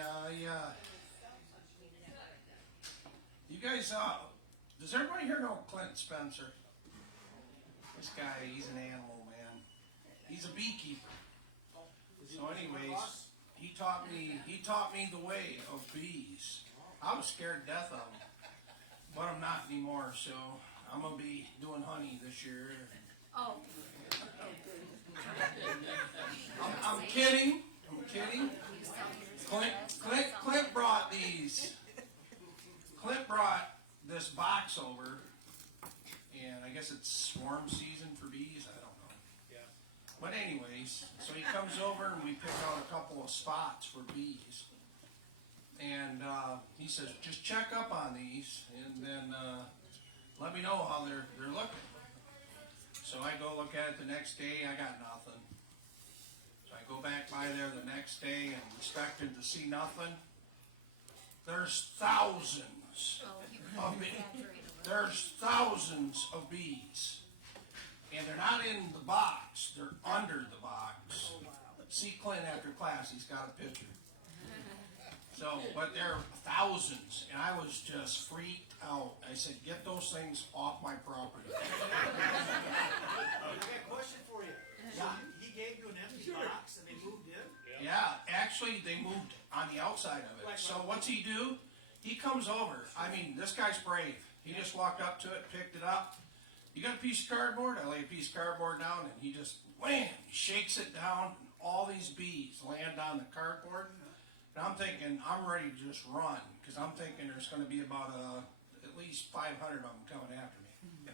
Yeah. You guys, does everybody here know Clint Spencer? This guy, he's an animal, man. He's a beekeeper. So anyways, he taught me the way of bees. I was scared to death of them, but I'm not anymore, so I'm going to be doing honey this year. Oh. I'm kidding. Clint brought these. Clint brought this box over, and I guess it's swarm season for bees. I don't know. Yeah. But anyways, so he comes over and we pick out a couple of spots for bees. And he says, just check up on these and then let me know how they're looking. So I go look at it the next day, I got nothing. So I go back by there the next day and expected to see nothing. There's thousands of bees. There's thousands of bees. And they're not in the box, they're under the box. See Clint after class, he's got a picture. So, but there are thousands, and I was just freaked out. I said, get those things off my property. I got a question for you. Yeah. So he gave you an empty box and they moved in? Yeah, actually they moved on the outside of it. So what's he do? He comes over. I mean, this guy's brave. He just walked up to it, picked it up. You got a piece of cardboard? I lay a piece of cardboard down, and he just, wham, he shakes it down, and all these bees land on the cardboard. And I'm thinking, I'm ready to just run, because I'm thinking there's going to be about at least 500 of them coming after me.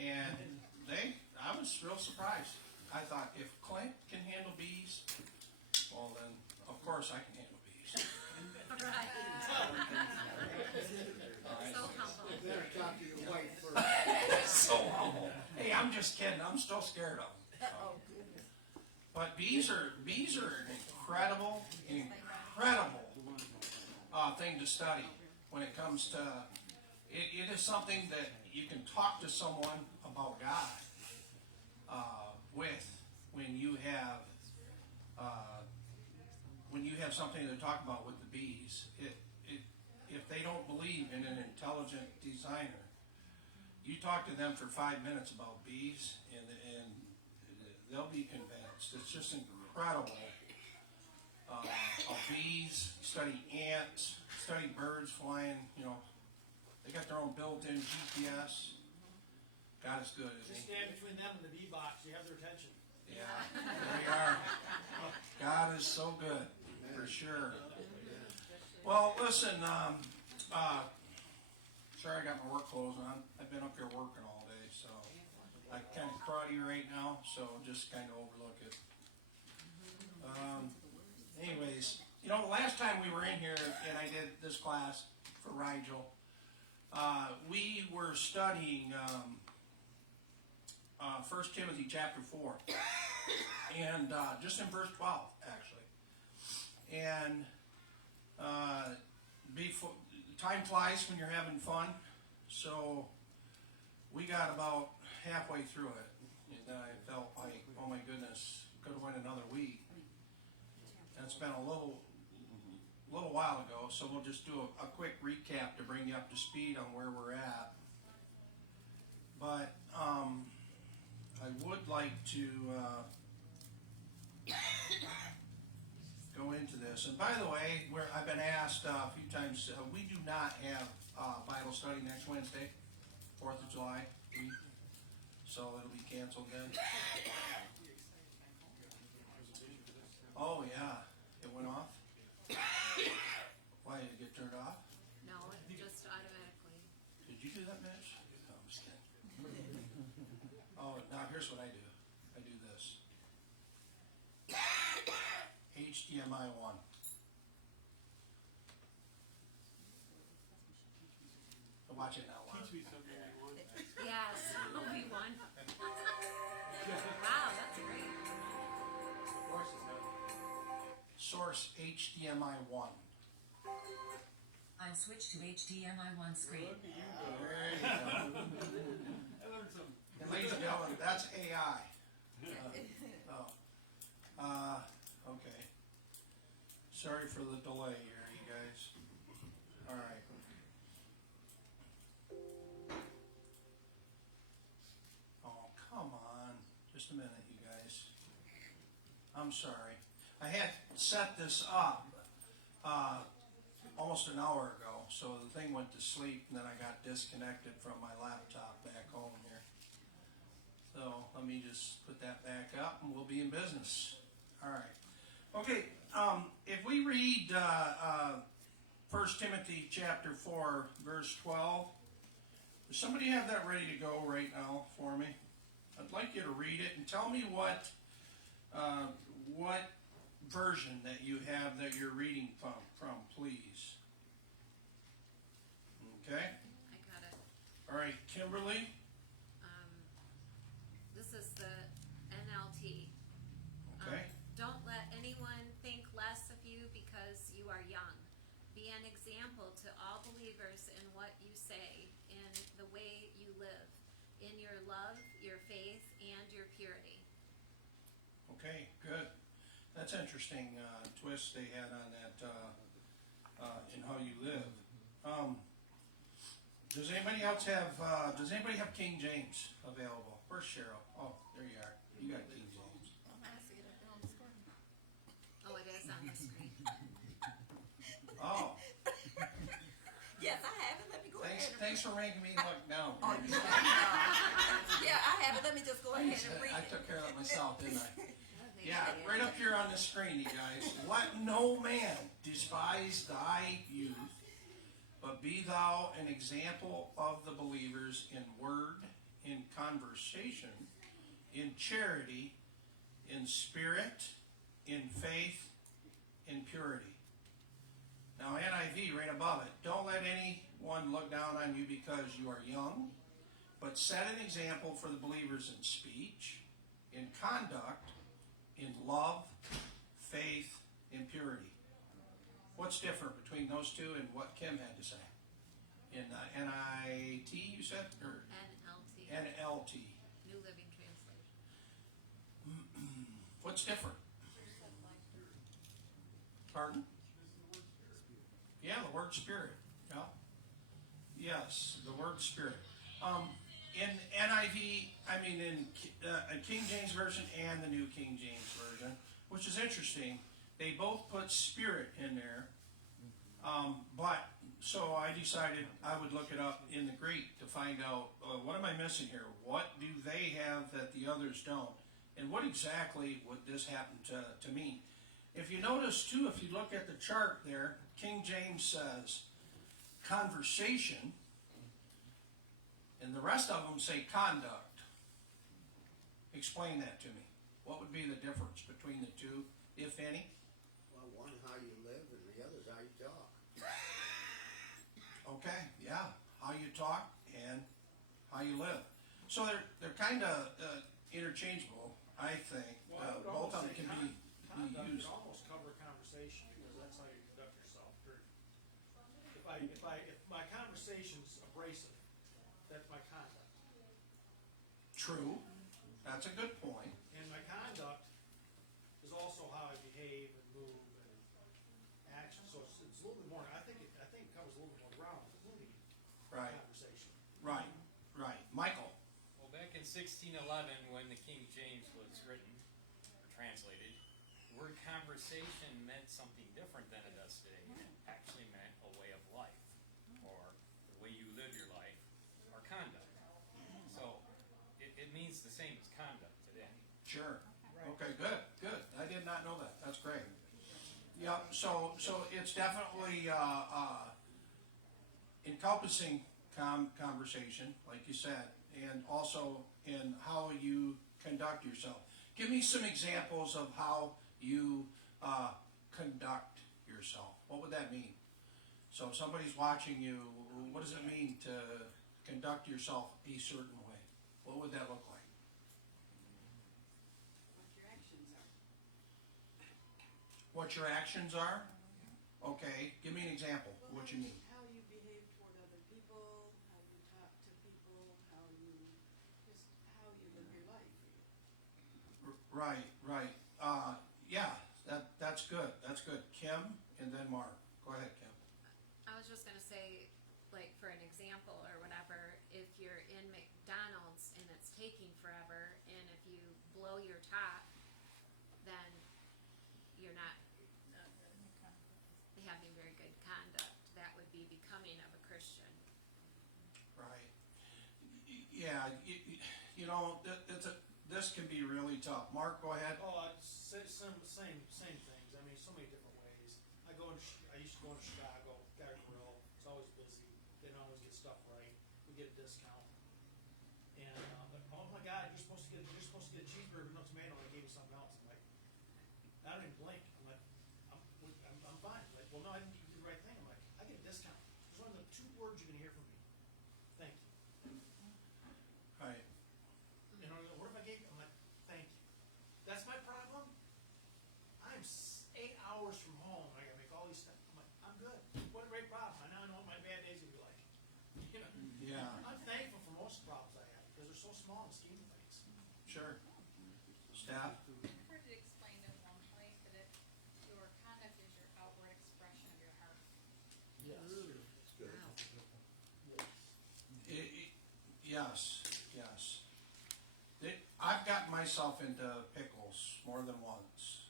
And I was real surprised. I thought, if Clint can handle bees, well then, of course I can handle bees. Right. So humble. You better talk to your wife first. So humble. Hey, I'm just kidding. I'm still scared of them. Oh, But bees are an incredible thing to study when it comes to. It is something that you can talk to someone about God with when you have something to talk about with the bees. If they don't believe in an intelligent designer, you talk to them for 5 minutes about bees, and they'll be convinced. It's just incredible. Of bees, study ants, study birds flying. You know, they got their own built-in GPS. God is good, isn't Just He? stand between them and the bee box. You have their attention. Yeah, there we are. God is so good, for sure. Well, listen, sorry I got my work clothes on. I've been up here working all day, so I kind of cruddy right now, so just kind of overlook it. Anyways, you know, the last time we were in here and I did this class for Rigel, we were studying 1 Timothy chapter 4, and just in verse 12, actually. And before time flies when you're having fun, so we got about halfway through it, and then I felt like, oh my goodness, could have went another week. And it's been a little while ago, so we'll just do a quick recap to bring you up to speed on where we're at. But I would like to go into this. And by the way, I've been asked a few times, we do not have Bible study next Wednesday, 4th of July week, so it'll be canceled then. Oh yeah, it went off? Why, did it get turned off? no, it just automatically. Did you do that, Mitch? No, I'm just kidding. Oh, now here's what I do. I do this. HDMI 1. So watch it now. Teach me something I want. Yes, we won. Wow, that's great. Source HDMI 1. I'm switched to HDMI 1 screen. There you go. I learned something. And ladies and gentlemen, that's AI. Okay. So Sorry for the delay here, you guys. All right. Oh, come on. Just a minute, you guys. I'm sorry. I had set this up almost an hour ago, so the thing went to sleep, and then I got disconnected from my laptop back home here. So let me just put that back up, and we'll be in business. All right. Okay. If we read 1 Timothy chapter 4, verse 12, does somebody have that ready to go right now for me? I'd like you to read it and tell me what version that you have that you're reading from, please. Okay. I got it. All right, Kimberly. This is the NLT. Okay. Don't let anyone think less of you because you are young. Be an example to all believers in what you say, in the way you live, in your love, your faith, and your purity. Okay, good. That's interesting twist they had on that in how you live. Does anybody else have? Does anybody have King James available? Where's Cheryl? Oh, there you are. You got King James. Oh, it is on the screen. Oh, Yes, I have it. Let me go ahead. thanks for making me look down. Oh, yeah, I have it. Let me just go ahead and read I it. took care of it myself, didn't I? Yeah, right up here on the screen, you guys. Let no man despise thy youth, but be thou an example of the believers in word, in conversation, in charity, in spirit, in faith, in purity. Now, NIV right above it. Don't let anyone look down on you because you are young, but set an example for the believers in speech, in conduct, in love, faith, and purity. What's different between those two and what Kim had to say? In NIT, you said? Or NLT. NLT. New Living Translation. What's different? Pardon? Yeah, the word spirit. Yeah. Yes, the word spirit. In NIV, I mean in King James Version and the New King James Version, which is interesting, they both put spirit in there. But so I decided I would look it up in the Greek to find out what am I missing here? What do they have that the others don't? And what exactly would this happen to mean? If you notice too, if you look at the chart there, King James says conversation, and the rest of them say conduct. Explain that to me. What would be the difference between the two, if any? Well, one how you live and the other's how you talk. Okay, yeah, how you talk and how you live. So they're kind of interchangeable, I think. Well, I would Both of them almost say can be conduct used. would almost cover conversation, because that's how you conduct yourself, period. If my conversation's abrasive, that's my conduct. True, that's a good point. And my conduct is also how I behave and move and action, so it's a little bit more, I think it covers a little bit more ground, including Right, conversation. right. Michael, Well, back in 1611, when the King James was written or translated, the word conversation meant something different than it does today. It actually meant a way of life, or the way you live your life, or conduct. So it means the same as conduct today. sure. Okay, good. I did not know that. That's great. Yep. So it's definitely encompassing conversation, like you said, and also in how you conduct yourself. Give me some examples of how you conduct yourself. What would that mean? So if somebody's watching you, what does it mean to conduct yourself a certain way? What would that look like? What your actions are. What your actions are? Okay, give me an example of what you mean. How you behave toward other people, how you talk to people, how you live your life. Right. Yeah, that's good. Kim? and then Mark. Go ahead, Kim. I was just gonna say, like, for an example or whatever, if you're in McDonald's and it's taking forever, and if you blow your top, then you're not having very good conduct. That would be becoming of a Christian. Right. Yeah, you know, this can be really tough. Mark, go ahead. Oh, same things. I mean, so many different ways. I used to go into Chicago, got a grill. It's always busy. They don't always get stuff right. We get a discount. And but oh my God, you're supposed to get a cheeseburger with no tomato. And they gave me something else. I'm like, I don't even blink. I'm like, I'm fine. Like, well, no, I didn't do the right thing. I'm like, I get a discount. There's only the 2 words you're gonna hear from me. Thank you. Right. You know, what if I gave? I'm like, thank you. That's my problem. I'm 8 hours from home. I gotta make all these steps. I'm like, I'm good. What a great problem. I now know what my bad days will be like. You know, Yeah, I'm thankful for most problems I have because they're so small in the scheme of things. sure. Staff? I heard it explained in one place that your conduct is your outward expression of your heart. Yes. It's good. Yes, yes. I've gotten myself into pickles more than once.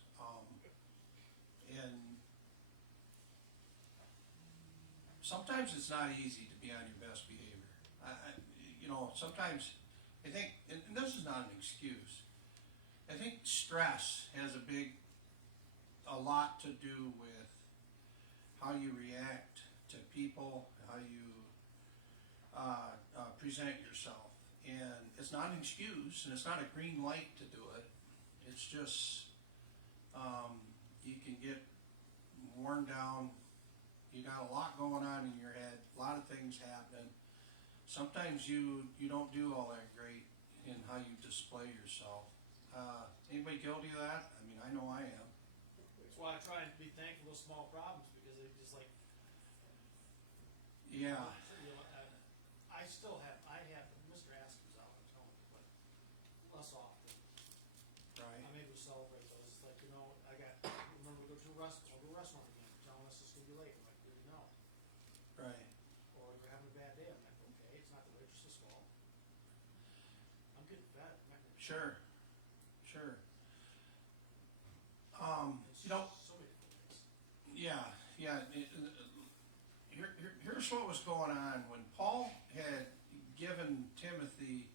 And sometimes it's not easy to be on your best behavior. You know, sometimes I think, and this is not an excuse, I think stress has a lot to do with how you react to people, how you present yourself. And it's not an excuse, and it's not a green light to do it. It's just, you can get worn down. You got a lot going on in your head, a lot of things happening. Sometimes you don't do all that great in how you display yourself. Anybody guilty of that? I mean, I know I am. That's why I try and be thankful for small problems because they just like. Yeah, You know, I have Mr. Askews out, I'm telling you, but less often. right. I'm able to celebrate those. It's like, you know, remember we go to a restaurant again. They're telling us it's gonna be late. I'm like, good to know. Right. Or we're having a bad day. I'm like, okay, it's not the waitress's fault. I'm getting better. I'm not gonna- Sure. Sure. It's You know, so many different things. yeah. Here's what was going on when Paul had given Timothy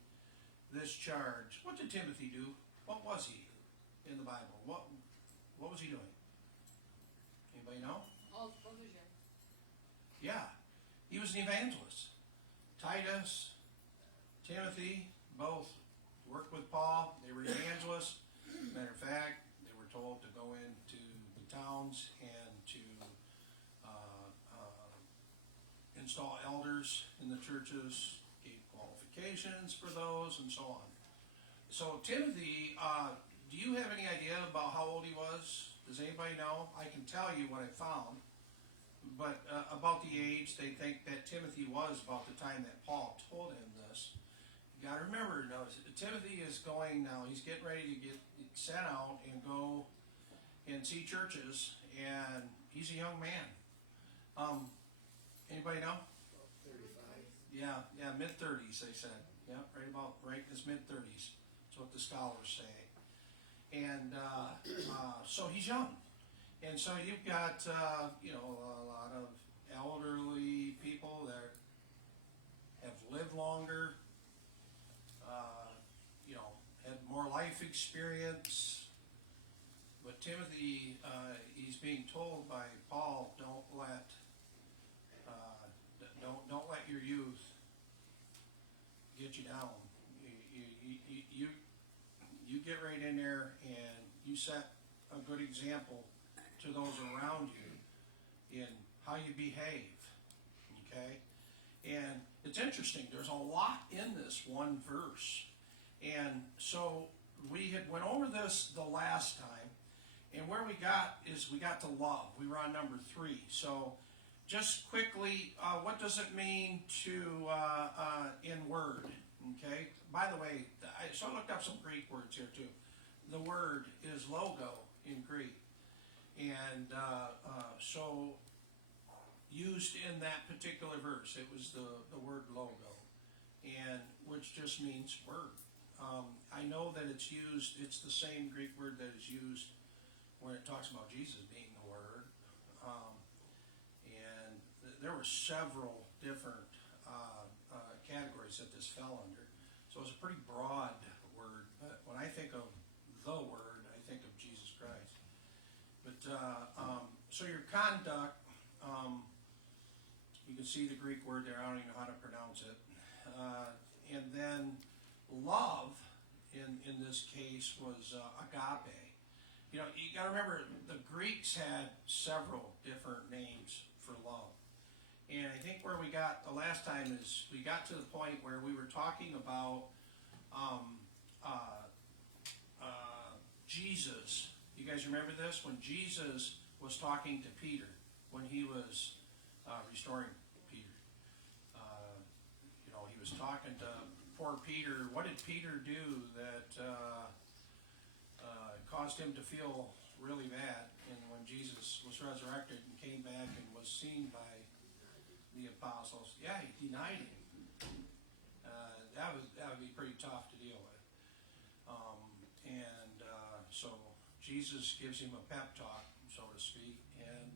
this charge. What did Timothy do? What was he in the Bible? What was he doing? Anybody know? Oh, what was your? Yeah, he was an evangelist. Titus, Timothy, both worked with Paul. They were evangelists. Matter of fact, they were told to go into the towns and to install elders in the churches, gave qualifications for those, and so on. So Timothy, do you have any idea about how old he was? Does anybody know? I can tell you what I found. But about the age, they think that Timothy was about the time that Paul told him this. You got to remember, Timothy is going now. He's getting ready to get sent out and go and see churches, and he's a young man. Anybody know? 35. Yeah, mid-30s, they said. Yeah, right in his mid-30s. That's what the scholars say. And so he's young. And so you've got, a lot of elderly people that have lived longer, had more life experience. But Timothy, he's being told by Paul, don't let your youth get you down. You get right in there and you set a good example to those around you in how you behave. Okay? And it's interesting, there's a lot in this one verse. And so we had went over this the last time, and where we got to love. We were on number 3. So just quickly, what does it mean to in word? Okay. By the way, so I looked up some Greek words here too. The word is logo in Greek, And so used in that particular verse, it was the word logo, and which just means word. I know that it's used, it's the same Greek word that is used when it talks about Jesus being the Word. And there were several different categories that this fell under. So it was a pretty broad word, but when I think of the Word, I think of Jesus Christ. But so your conduct, you can see the Greek word there, I don't even know how to pronounce it. And then love, in this case, was agape. You know, you got to remember, the Greeks had several different names for love. And I think where we got the last time is we got to the point where we were talking about Jesus. You guys remember this? When Jesus was talking to Peter, when he was restoring Peter. You know, he was talking to poor Peter. What did Peter do that caused him to feel really bad? And when Jesus was resurrected and came back and was seen by the apostles, yeah, he denied him. That would be pretty tough to deal with. So Jesus gives him a pep talk, so to speak, and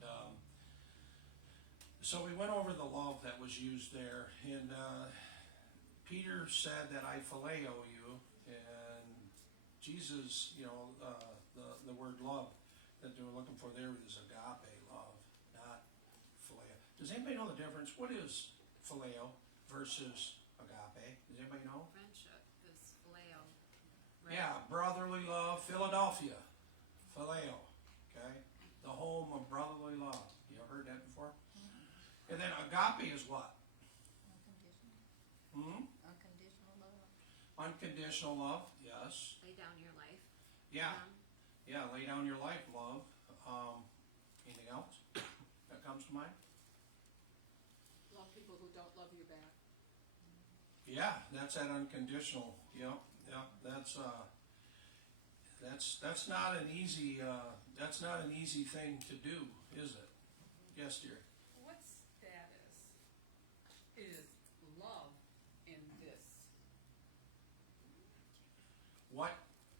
so we went over the love that was used there, and Peter said that I phileo you, and Jesus, you know, the word love that they were looking for there is agape love, not phileo. Does anybody know the difference? What is phileo versus agape? Does anybody know? Friendship is phileo. Right? Yeah, brotherly love, Philadelphia, phileo, okay? The home of brotherly love. You ever heard that before? And then agape is what? Unconditional. Hmm? Unconditional love. Unconditional love, yes. Lay down your life. Yeah, yeah, lay down your life, love. Anything else that comes to mind? Love people who don't love you back. Yeah, that's that unconditional. Yep, that's not an easy thing to do, is it? Yes, dear. What status is love in this? What?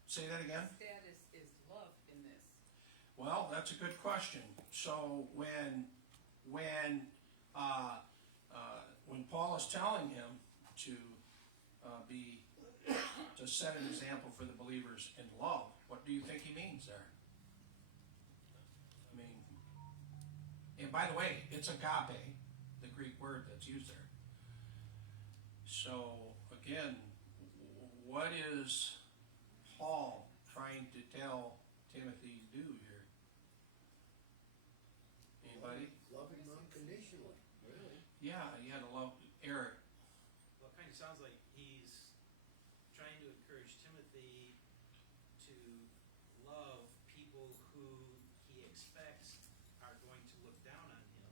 Say that again. Status is love in this? Well, that's a good question. So when Paul is telling him to set an example for the believers in love, what do you think he means there? I mean, and by the way, it's agape, the Greek word that's used there. So again, what is Paul trying to tell Timothy to do here? Anybody? Love him unconditionally, really. Yeah, you had to love Eric. Well, it kind of sounds like he's trying to encourage Timothy to love people who he expects are going to look down on him,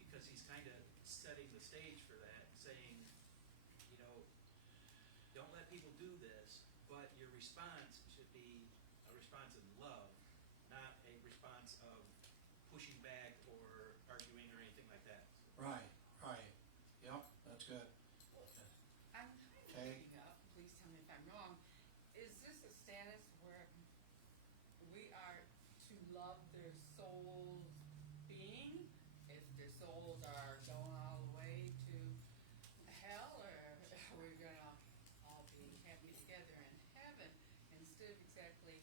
because he's kind of setting the stage for that, saying, you know, don't let people do this, but your response should be a response in love, not a response of pushing back or arguing or anything like that. Right. Yep, that's good. I'm kind of Okay. picking up, please tell me if I'm wrong, is this a status where we are to love their soul's being? If their souls are going all the way to hell, or are we gonna all be happy together in heaven, instead of exactly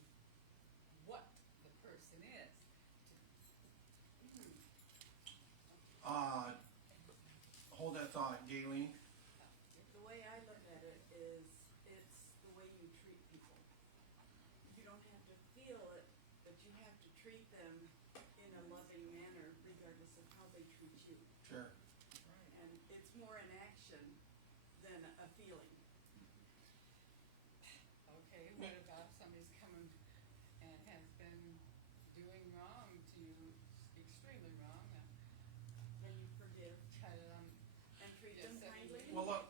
what the person is? Hold that thought, Gayleen. The way I look at it is, it's the way you treat people. You don't have to feel it, but you have to treat them in a loving manner regardless of how they treat you. Sure. And it's more an action than a feeling. Okay, what about somebody's coming and has been doing wrong to you, extremely wrong, Then you forgive and treat them Just saying. kindly. Well,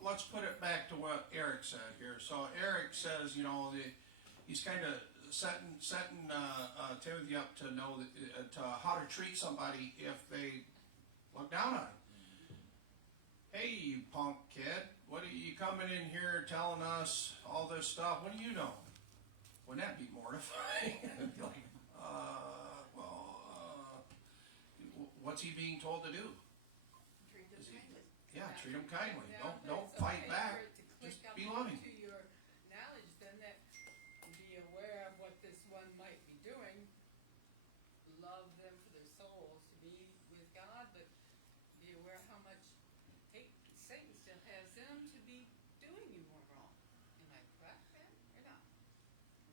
let's put it back to what Eric said here. So Eric says, you know, he's kind of setting Timothy up to know that, to how to treat somebody if they look down on him. Hey, you punk kid, what are you coming in here telling us all this stuff? What do you know? Wouldn't that be mortifying? Be like, what's he being told to do? Treat them Is he- kindly. Yeah, treat him kindly. Now, Don't it's fight okay back. for it to click Just up be loving. To your knowledge, then that be aware of what this one might be doing. Love them for their souls to be with God, but be aware how much hate Satan still has them to be doing you more wrong. Am I correct, Ben, or not?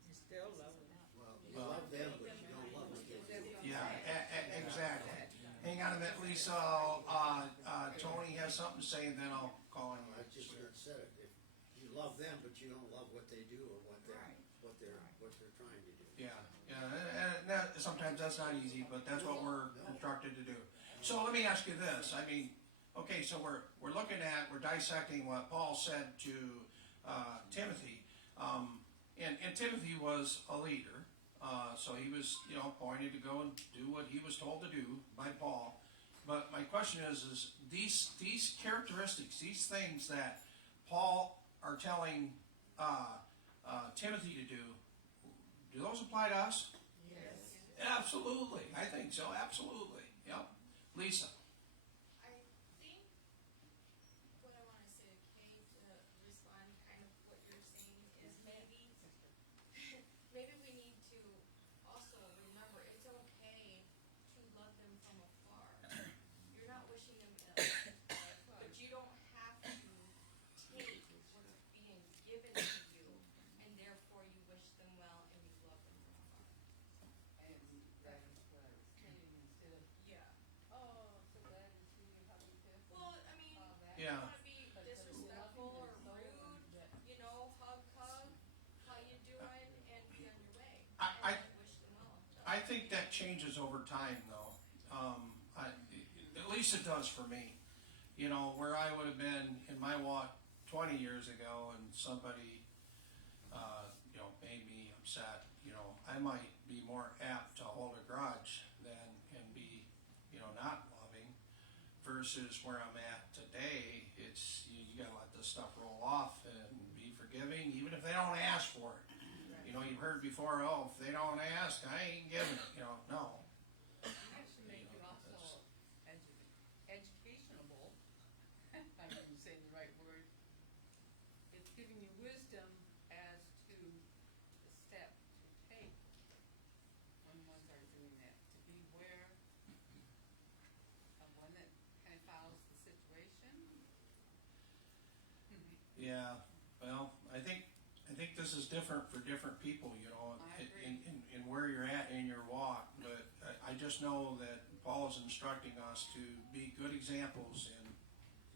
You still love them. Well, you love them, but you don't love what they do. Yeah, exactly. Hang on a minute, Lisa. Tony has something to say, and then I'll call him. I just said it, if you love them, but you don't love what they do or what they're trying to do. Yeah, and that, sometimes that's not easy, but that's what we're instructed to do. So let me ask you this. I mean, okay, so we're dissecting what Paul said to Timothy, and Timothy was a leader, so he was, appointed to go and do what he was told to do by Paul. But my question is these characteristics, these things that Paul are telling Timothy to do those apply to us? Yes. Absolutely, I think so. Absolutely. Yep. Lisa. I think what I want to say to Kay to respond kind of what you're saying is maybe we need to also remember it's okay to love them from afar. You're not wishing them ill, but you don't have to take what's being given to you and therefore you wish them well and you love them from afar. And that is what I was saying instead of, Yeah. oh, so glad to see you, how do you feel? Well, I mean, All that. you Yeah. don't want to be disrespectful or rude, hug, how you doing, and be on your way. I And wish them well. I think that changes over time, though. At least it does for me. Where I would have been in my walk 20 years ago, and somebody, made me upset. I might be more apt to hold a grudge and be, not loving. Versus where I'm at today, it's you gotta let this stuff roll off and be forgiving, even if they don't ask for it. You've heard before, if they don't ask, I ain't giving it. No. That should make you also educationable, if I'm saying the right word. It's giving you wisdom as to the step to take when ones are doing that, to be aware of one that kind of follows the situation. Yeah, well, I think this is different for different people, I agree. in where you're at in your walk. But I just know that Paul is instructing us to be good examples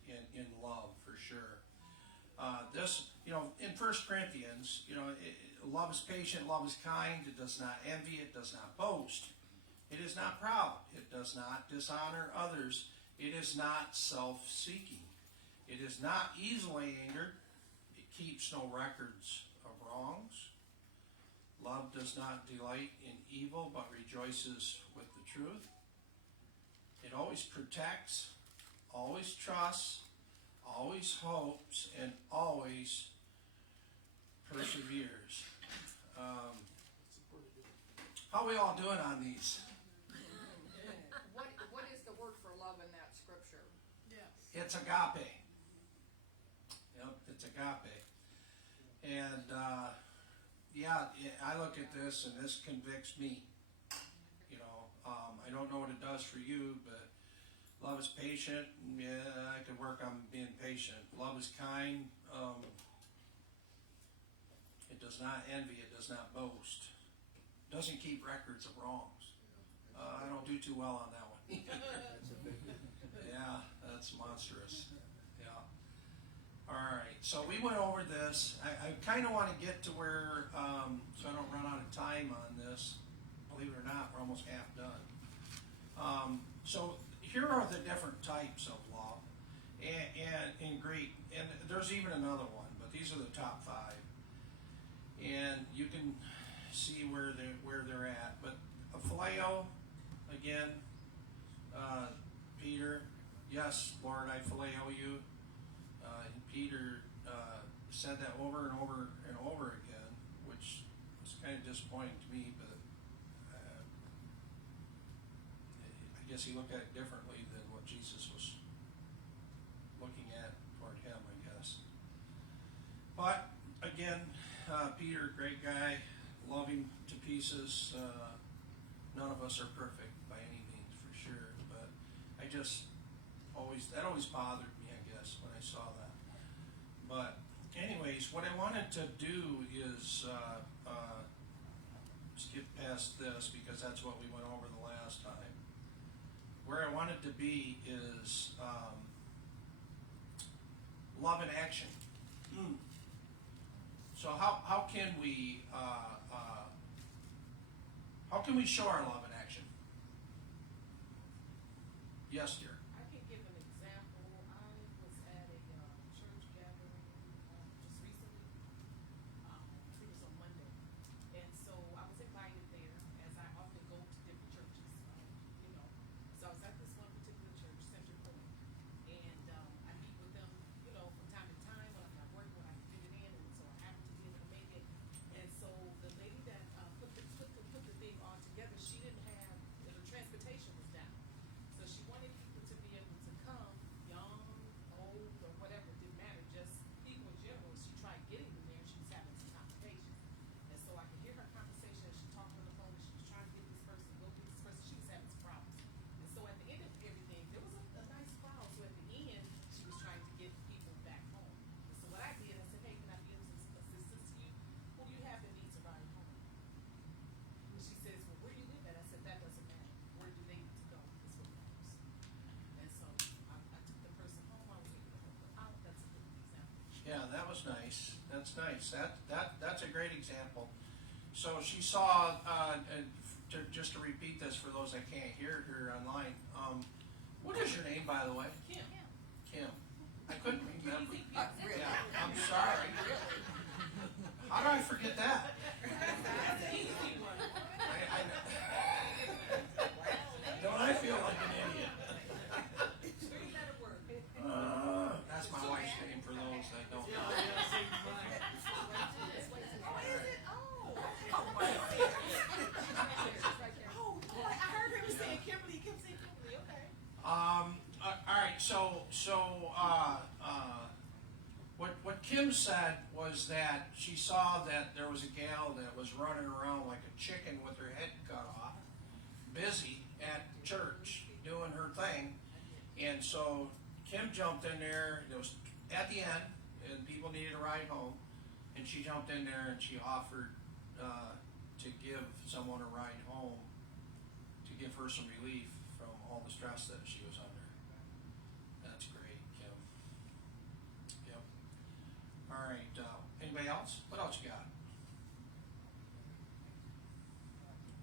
in love, for sure. In 1 Corinthians, love is patient, love is kind, it does not envy, it does not boast, it is not proud, it does not dishonor others, it is not self-seeking, it is not easily angered, it keeps no records of wrongs. Love does not delight in evil, but rejoices with the truth. It always protects, always trusts, always hopes, and always perseveres. How we all doing on these? What is the word for love in that scripture? Yes. It's agape. Yep, it's agape. And I look at this and this convicts me. I don't know what it does for you, but love is patient. Yeah, I could work on being patient. Love is kind. It does not envy. It does not boast. Doesn't keep records of wrongs. I don't do too well on that one. That's a big one. Yeah, that's monstrous. Yeah. All right. So we went over this. I kind of want to get to where, so I don't run out of time on this. Believe it or not, we're almost half done. So here are the different types of love, and in Greek, and there's even another one, but these are the top 5. And you can see where they're at. But a phileo, again, Peter, yes, Lord, I phileo you. And Peter said that over and over and over again, which was kind of disappointing to me, but I guess he looked at it differently than what Jesus was looking at toward him, I guess. But again, Peter, great guy, love him to pieces. None of us are perfect by any means, for sure. But that always bothered me, I guess, when I saw that. But anyways, what I wanted to do is skip past this because that's what we went over the last time. Where I wanted to be is love in action. So how can we show our love in action? Yes, dear. I can give an example. I was at a church gathering just recently. I think it was on Monday. And so I was invited there, as I often go to different churches, you know. So I was at this one particular church, Central Point. And I meet with them, you know, from time to time when I'm at work, when I can fit it in. And so I happened to be able to make it. And so the lady that put the thing all together, she didn't have, the transportation was down. So she wanted people to be able to come, young, old, or whatever, didn't matter, just people in general. She tried getting them there, and she was having some complications. And so I could hear her conversation as she talked on the phone, and she was trying to get this person, go get this person, she was having some problems. And so at the end of everything, there was a nice crowd, so at the end, she was trying to get people back home. And so what I did, I said, hey, can I be of assistance to you? Who do you have that needs a ride home? And she says, well, where do you live at? I said, that doesn't matter. Where do they need to go is what matters. And so I took the person home. I was able to help her out. That's a good example. Yeah, that was nice. That's nice. That's a great example. So she saw, just to repeat this for those that can't hear her online, what is your name, by the way? Kim. Kim. I couldn't remember. Really? Yeah, I'm sorry. How do I forget that? That's an easy one. Don't I feel like an idiot? Three letter word. That's my wife's name for those that don't know. Oh, boy, I heard her saying Kimberly. You kept saying Kimberly. Okay. All right. What Kim said was that she saw that there was a gal that was running around like a chicken with her head cut off, busy at church doing her thing, and so Kim jumped in there. It was at the end, and people needed a ride home, and she jumped in there and she offered to give someone a ride home to give her some relief from all the stress that she was under. That's great, Kim. Yep. All right. Anybody else? What else you got?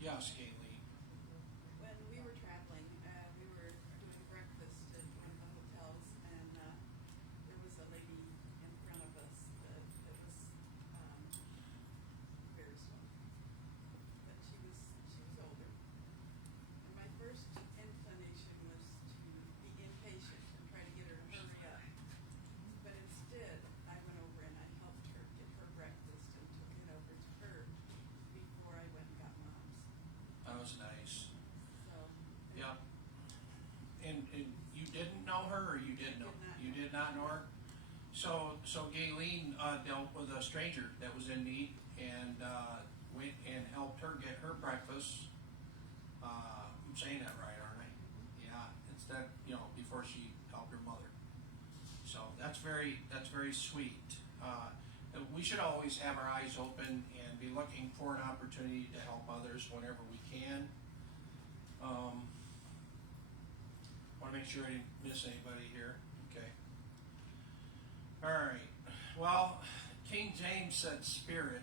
Yes, Kaylee. When we were traveling, we were doing breakfast at one of the hotels, and there was a lady in front of us that was very slow, but she was older. And my first inclination was to be impatient and try to get her to hurry up. But instead, I went over and I helped her get her breakfast and took it over to her before I went and got Mom's. That was nice. So. Yep. And you didn't know her, or you did know? You did not know her. So Gayleen dealt with a stranger that was in need and went and helped her get her breakfast. I'm saying that right, aren't I? Yeah. Instead, before she helped her mother. So that's very sweet. We should always have our eyes open and be looking for an opportunity to help others whenever we can. Want to make sure I didn't miss anybody here. Okay. All right. Well, King James said spirit.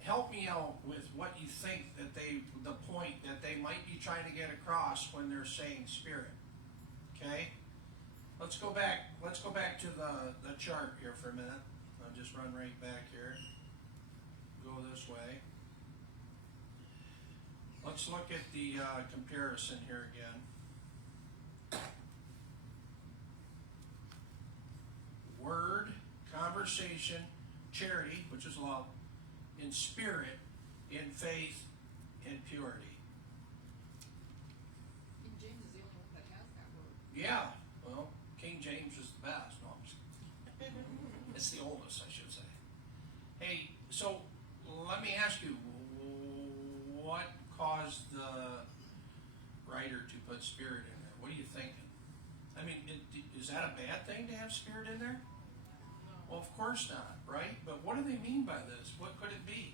Help me out with what you think that the point that they might be trying to get across when they're saying spirit. Okay? Let's go back to the chart here for a minute. I'll just run right back here. Go go this way. Let's look at the comparison here again. Word, conversation, charity, which is love, in spirit, in faith, in purity. And James is the only one that has that word. Yeah, well, King James is the best. No, I'm just kidding. It's the oldest, I should say. Hey, so let me ask you, what caused the writer to put spirit in there? What are you thinking? I mean, is that a bad thing to have spirit in there? Well, of course not, right? But what do they mean by this? What could it be?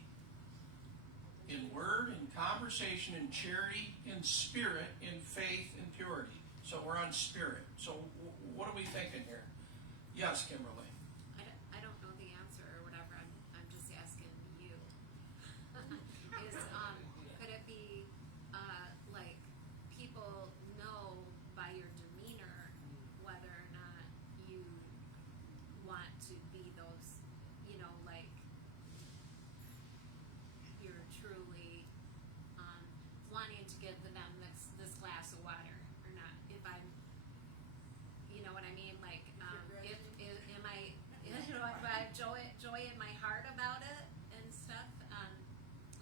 In word, in conversation, in charity, in spirit, in faith, in purity. So we're on spirit. So what are we thinking here? Yes, Kimberly. I don't know the answer or whatever. I'm just asking you. Could it be like people know by your demeanor whether or not you want to be those, like you're truly wanting to give them this glass of water or not? If I'm, you know what I mean? Like, if am I, if I have joy in my heart about it and stuff.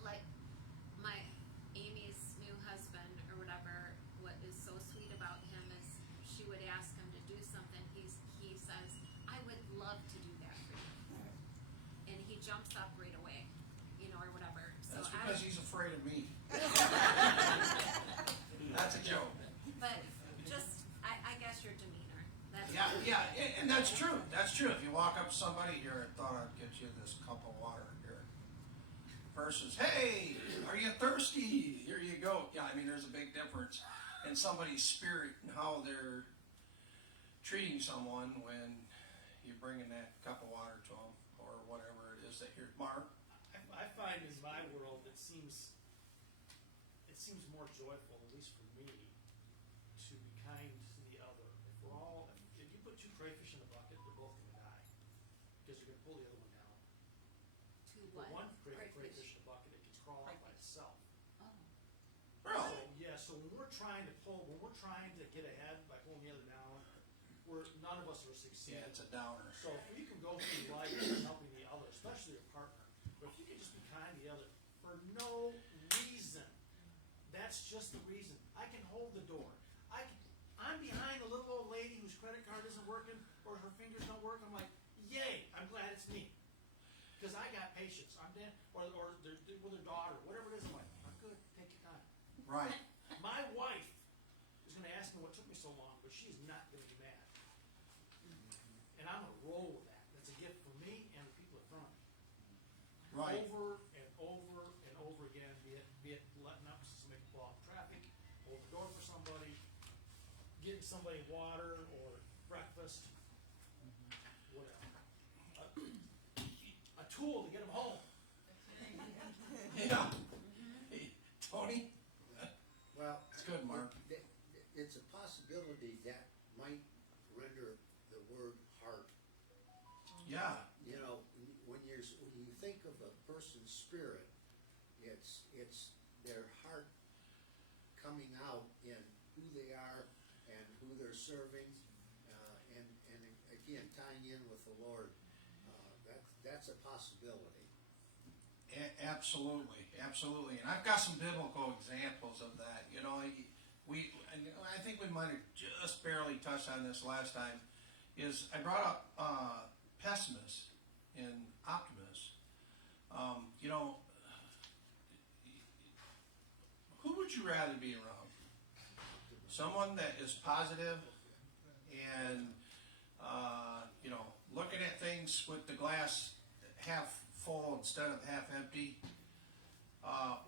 Like my Amy's new husband or whatever. What is so sweet about him is she would ask him to do something. He says, "I would love to do that for you," and he jumps up right away, or whatever. So That's because he's afraid of me. That's a joke. But just, I guess your demeanor. That's Yeah, and that's true. That's true. If you walk up to somebody here and thought I'd get you this cup of water here, versus, hey, are you thirsty? Here you go. Yeah, I mean, there's a big difference in somebody's spirit and how they're treating someone when you're bringing that cup of water to them or whatever it is that you're. Mark? I find in my world it seems more joyful, at least for me, to be kind to the other. If you put two crayfish in a bucket, they're both going to die because you're going to pull the other one down. to Put what? one crayfish in a bucket, it can crawl out by itself. Oh. Really? So when we're trying to get ahead by pulling the other down, none of us are succeeding. Yeah, it's a downer. So if we can go through life helping the other, especially your partner, but if you can just be kind to the other for no reason, that's just the reason. I can hold the door. I'm behind a little old lady whose credit card isn't working or her fingers don't work. I'm like, yay! I'm glad it's me because I got patience. I'm dead, or with their daughter, whatever it is. I'm like, I'm good. Take your time. Right. My wife is going to ask me what took me so long, but she's not going to be mad. And I'm going to roll with that. That's a gift for me and the people in front of me. Right. Over and over and over again, be it letting up so somebody can pull out traffic, hold the door for somebody, getting somebody water or breakfast, whatever. A tool to get them home. Yeah. Hey, Tony? Well, It's good, Mark. it's a possibility that might render the word heart. Yeah. You know, when you think of a person's spirit, it's their heart coming out in who they are and who they're serving, and again tying in with the Lord. That's a possibility. Absolutely, absolutely, and I've got some biblical examples of that. And I think we might have just barely touched on this last time. Is I brought up pessimist and optimist. Who would you rather be around? Someone that is positive and looking at things with the glass half full instead of half empty,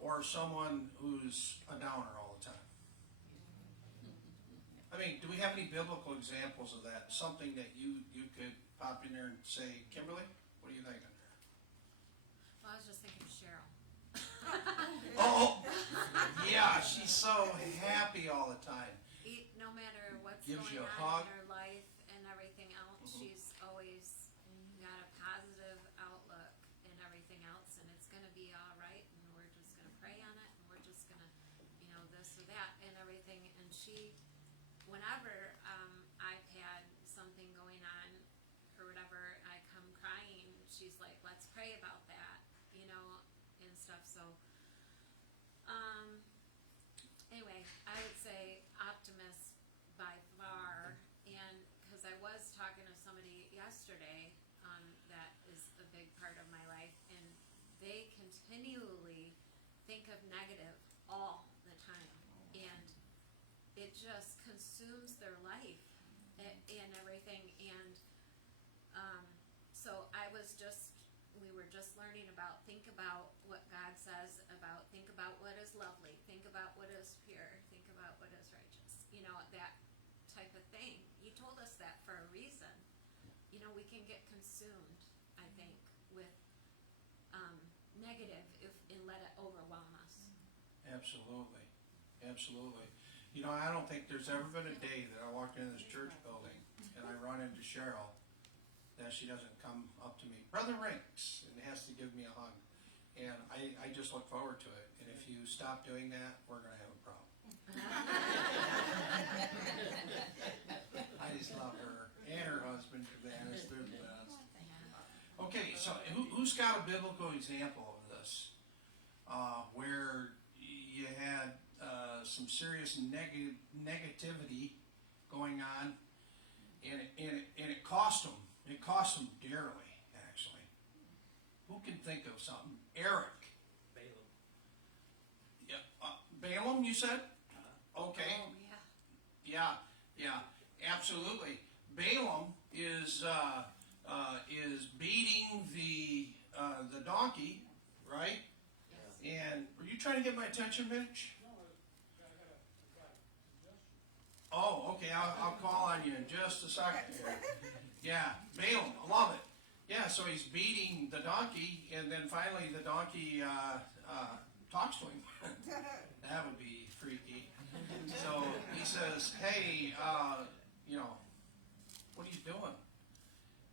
or someone who's a downer all the time? I mean, do we have any biblical examples of that? Something that you could pop in there and say, Kimberly, what are you thinking there? Well, I was just thinking of Cheryl. Oh, yeah, she's so happy all the time. No matter what's Gives going you a on hug. in her life and everything else, she's always got a positive outlook and everything else, and it's going to be that and everything, and she, whenever, I've had something going on or whatever, I come crying, she's like, let's pray about that, and stuff, so, anyway, I would say optimist by far, and, cause I was talking to somebody yesterday, that is a big part of my life, and they continually think of negative all the time, and it just consumes their life and everything, and, so we were just learning about, think about what God says about, think about what is lovely, think about what is pure, think about what is righteous, that type of thing. You told us that for a reason. We can get consumed, I think, with, negative and let it overwhelm us. Absolutely, absolutely. I don't think there's ever been a day that I walked into this church building and I run into Cheryl that she doesn't come up to me, Brother Rinks, and has to give me a hug. And I just look forward to it. And if you stop doing that, we're gonna have a problem. I just love her and her husband, Cabanis. They're the best. Okay, so who's got a biblical example of this, where you had some serious negativity going on, and it cost them. It cost them dearly, actually. Who can think of something? Eric. Balaam. Yeah, Balaam, you said? Okay. Oh, yeah. Yeah, absolutely. Balaam is beating the donkey, right? And were you trying to get my attention, Mitch? Oh, okay. I'll call on you in just a second here. Yeah, Balaam, I love it. Yeah, so he's beating the donkey, and then finally the donkey talks to him. That would be freaky. So he says, "Hey, what are you doing?"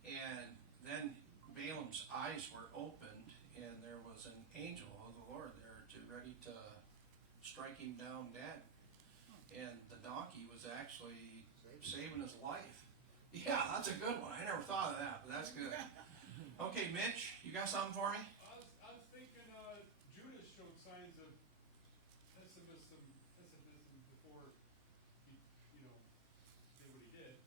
And then Balaam's eyes were opened, and there was an angel of the Lord there, ready to strike him down dead. And the donkey was actually saving his life. Yeah, that's a good one. I never thought of that, but that's good. Okay, Mitch, you got something for me? I was thinking Judas showed signs of pessimism before he, did what he did.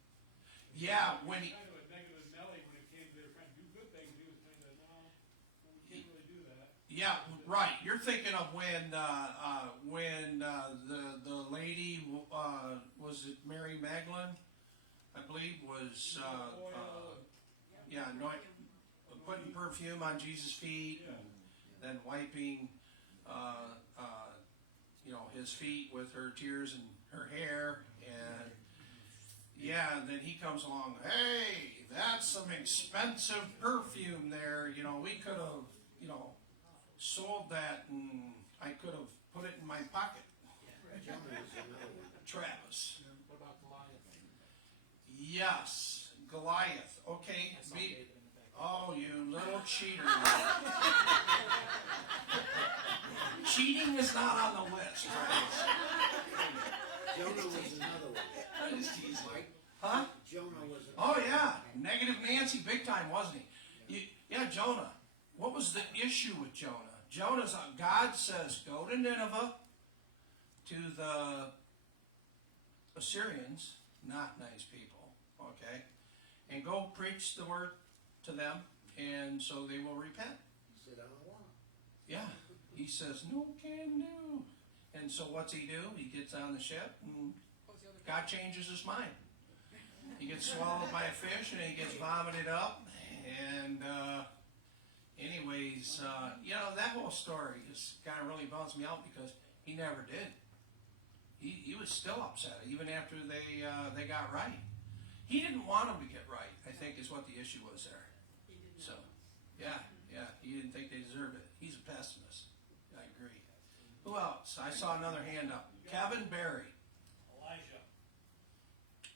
Yeah, He when was he, kind of a negative Nelly when it came to their trying to do good things. He was kind of, no, we can't really do that. yeah, right. You're thinking of when the lady, was it Mary Magdalene, I believe, was putting perfume on Jesus' feet, and then wiping his feet with her tears and her hair, and and then he comes along, hey, that's some expensive perfume there, we could have sold that, and I could have put it in my pocket. Travis. What about Goliath? Yes, Goliath. Okay. I saw David in the back. Oh, you little cheater. Cheating is not on the list, Travis. Jonah was another one. I'm just teasing. Mike? Huh? Jonah was another Oh, one. yeah. Negative Nancy big time, wasn't he? Yeah, Jonah. What was the issue with Jonah? God says, go to Nineveh, to the Assyrians, not nice people, okay? And go preach the word to them, and so they will repent. He said, I don't want to. Yeah. He says, no can do. And so what's he do? He gets on the ship, and God changes his mind. He gets swallowed by a fish, and he gets vomited up, and anyways, that whole story just kind of really bums me out because he never did. He was still upset even after they got right. He didn't want them to get right, I think, is what the issue was there. He did So, not. he didn't think they deserved it. He's a pessimist. I agree. Who else? I saw another hand up. Kevin Barry.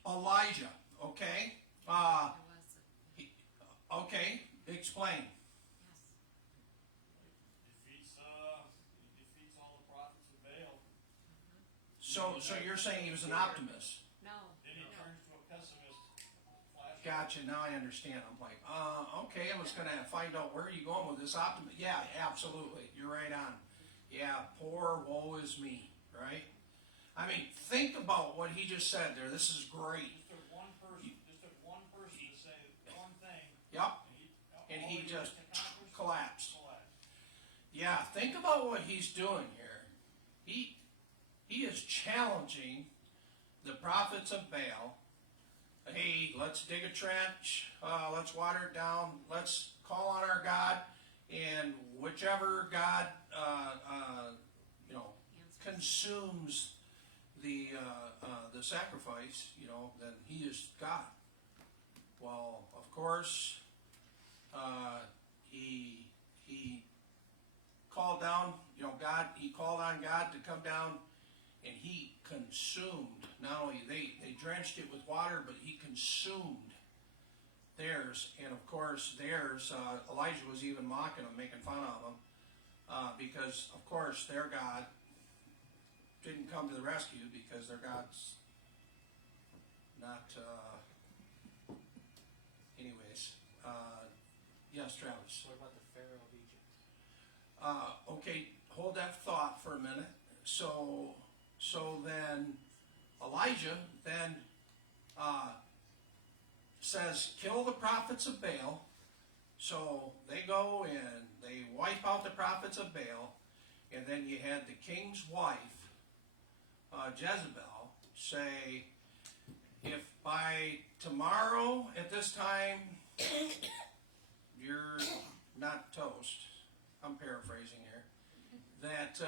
Elijah. Okay. There was Okay. Explain. yes. Defeats all the prophets of Baal. So you're saying he was an optimist? No. Then he turns to a pessimist. Gotcha, now I understand. I'm like, okay, I was gonna find out where are you going with this optimism. Yeah, absolutely, you're right on. Yeah, poor woe is me, right? I mean, think about what he just said there. This is great. Just took one person to say one thing. Yep, And and he all just accomplished, collapsed. collapsed. Yeah, think about what he's doing here. He is challenging the prophets of Baal. Hey, let's dig a trench, let's water it down, let's call on our God, and whichever God, consumes the sacrifice, then he is God. Well, of course, he called down, God, he called on God to come down, and he consumed, not only they drenched it with water, but he consumed theirs. And of course theirs, Elijah was even mocking them, making fun of them, because of course their God didn't come to the rescue, because their God's not, anyways, yes, Travis. What about the Pharaoh of Egypt? Okay, hold that thought for a minute. So then Elijah then says, kill the prophets of Baal. So they go and they wipe out the prophets of Baal, and then you had the king's wife, Jezebel, say, if by tomorrow at this time you're not toast, I'm paraphrasing here, that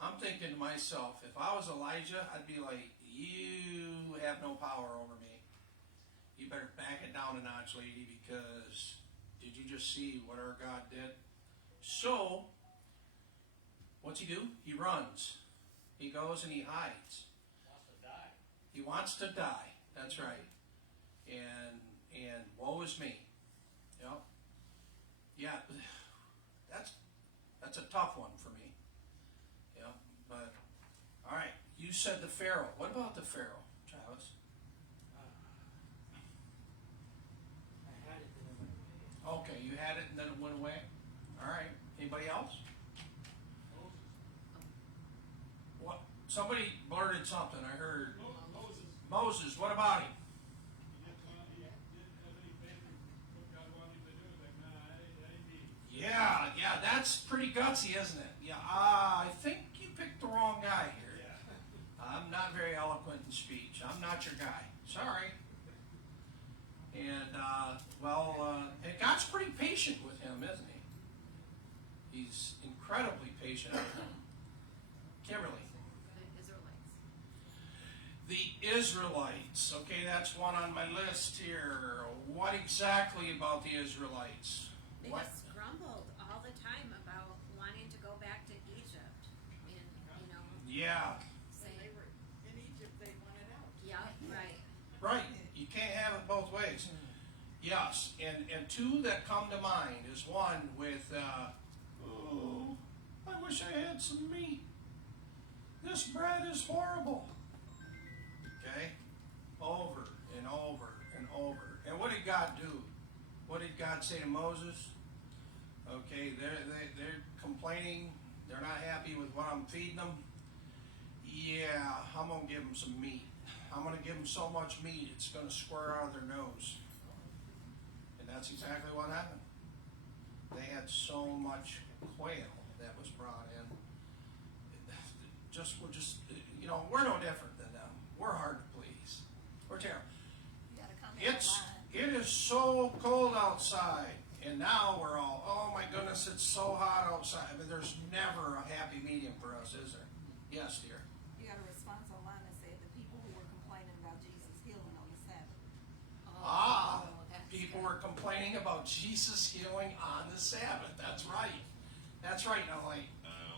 I'm thinking to myself, if I was Elijah, I'd be like, you have no power over me. You better back it down a notch, lady, because did you just see what our God did? So, what's he do? He runs. He goes and he hides. Wants to die. He wants to die. That's right. And woe is me. Yep. Yeah, that's a tough one for me. Yeah, but all right. You said the Pharaoh. What about the Pharaoh, Travis? I had it, then it went away. Okay, you had it and then it went away. All right. Anybody else? What? Somebody blurted something. I heard Moses. Moses. What about him? He didn't have any faith in what God wanted him to do. He's like, nah, that ain't me. Yeah, that's pretty gutsy, isn't it? Yeah, I think you picked the wrong guy here. I'm not very eloquent in speech. I'm not your guy. Sorry. And, and God's pretty patient with him, isn't he? He's incredibly patient with him. Kimberly. The Israelites. The Israelites. Okay, that's one on my list here. What exactly about the Israelites? They What? just grumbled all the time about wanting to go back to Egypt. And, Yeah, When they were in Egypt, they wanted out. yeah, right. right. You can't have it both ways. Yes, and two that come to mind is one with, oh, I wish I had some meat. This bread is horrible. Okay? Over and over and over. And what did God do? What did God say to Moses? Okay, they're complaining. They're not happy with what I'm feeding them. Yeah, I'm going to give them some meat. I'm going to give them so much meat, it's going to square out of their nose. And that's exactly what happened. They had so much quail that was brought in. We're no different than them. We're hard to please. We're terrible. You gotta come in line. It is so cold outside, and now we're all, oh my goodness, it's so hot outside. But there's never a happy medium for us, is there? Yes, dear. You got a response online that said the people who were complaining about Jesus healing on the Sabbath. That's People good. were complaining about Jesus healing on the Sabbath. That's right. That's right. Now,